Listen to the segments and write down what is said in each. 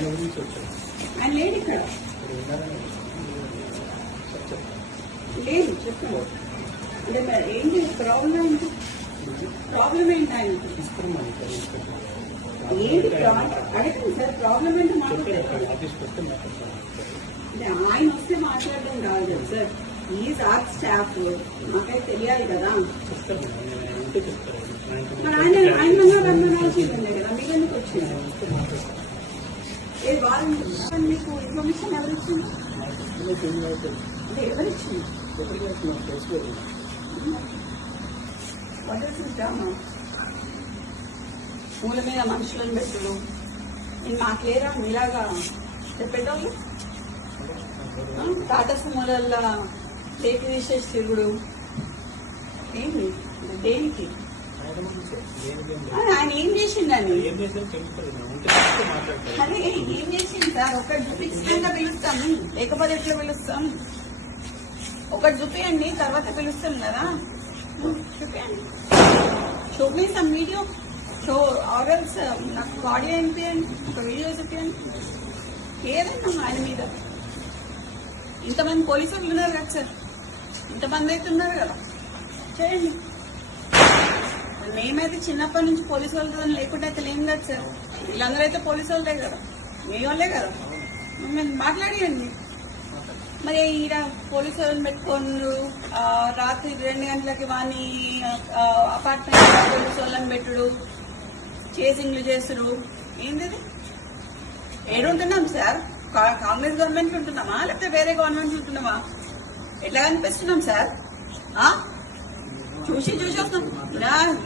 ఆయన లేడు ఇక్కడ, లేదు చెప్పండి. అంటే ఏంటి ప్రాబ్లం ఏంటి? ప్రాబ్లం ఏంటి ఆయనకి? ఏంటి అడగండి సార్, ప్రాబ్లం ఏంటి మాట్లాడారు? ఆయన వస్తే మాట్లాడడం కాదు కదా సార్, ఈజ్ ఆర్ స్టాఫ్, మాకైతే తెలియాలి కదా. మరి ఆయన రమ్మనాల్సిందే కదా, మీకు ఎందుకు వచ్చింది? వాళ్ళు మీకు ఇన్ఫర్మేషన్ ఎవరిచ్చింది? అంటే ఎవరిచ్చింది? మూల మీద మనుషులను పెట్టుడు, నేను మాకు లేరా మీలాగా చెప్పేటోళ్ళు? టాటా సుమోలల్లో ప్లేట్ తీసేసి తిరుగుడు ఏంటి? దేనికి? ఆయన ఏం చేసిండని? అదే ఏం చేసింది సార్? ఒకటి చూపించినాక పిలుస్తాము, లేకపోతే ఎట్లా పిలుస్తాం? ఒకటి చూపియండి, తర్వాత పిలుస్తాం కదా. చూపియండి, show me some video, show ఆర్ఎల్స్ నాకు ఆడియో వినిపియండి, ఒక వీడియో చూపియండి ఏదైనా ఆయన మీద. ఇంతమంది పోలీసులు ఉన్నారు కదా సార్, ఇంతమంది అయితే ఉన్నారు కదా, చేయండి. మేమైతే చిన్నప్పటి నుంచి పోలీసు వాళ్ళతో లేకుండా అయితే లేం కదా సార్, వీళ్ళందరూ అయితే పోలీసు వాళ్ళే కదా, మీ వాళ్ళే కదా, మేము మాట్లాడియండి. మరి ఈడ పోలీసు వాళ్ళని పెట్టుకోండు, రాత్రి 2 గంటలకి వాని అపార్ట్మెంట్ పోలీసు వాళ్ళని పెట్టుడు, చేసింగ్లు చేసుడు, ఏంది? ఏడుంటున్నాం సార్? కాంగ్రెస్ గవర్నమెంట్ ఉంటున్నామా లేకపోతే వేరే గవర్నమెంట్ ఉంటున్నామా? ఎట్లా కనిపిస్తున్నాం సార్? చూసి వస్తాం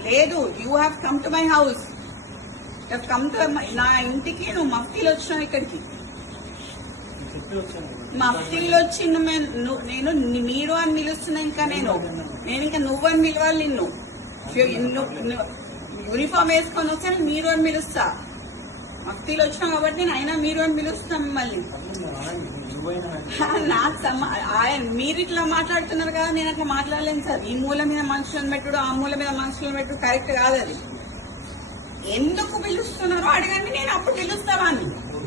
లేదు. You have come to my house, come to నా ఇంటికి. నువ్వు మఫ్తీలు వచ్చినావు ఇక్కడికి, మఫ్తీలు వచ్చి నేను మీరు అని పిలుస్తున్నా. ఇంకా నేను ఇంకా నువ్వని పిలవాలి. నిన్ను యూనిఫామ్ వేసుకొని వస్తే మీరు అని పిలుస్తా. మఫ్తీలు వచ్చినావు కాబట్టి నేను అయినా మీరు అని పిలుస్తాం మిమ్మల్ని. నాకు మీరు ఇట్లా మాట్లాడుతున్నారు కదా, నేను అట్లా మాట్లాడలేను సార్. ఈ మూల మీద మనుషులను పెట్టుడు, ఆ మూల మీద మనుషులను పెట్టుడు కరెక్ట్ కాదు. అది ఎందుకు పిలుస్తున్నారో అడగండి, నేను అప్పుడు పిలుస్తావా అని.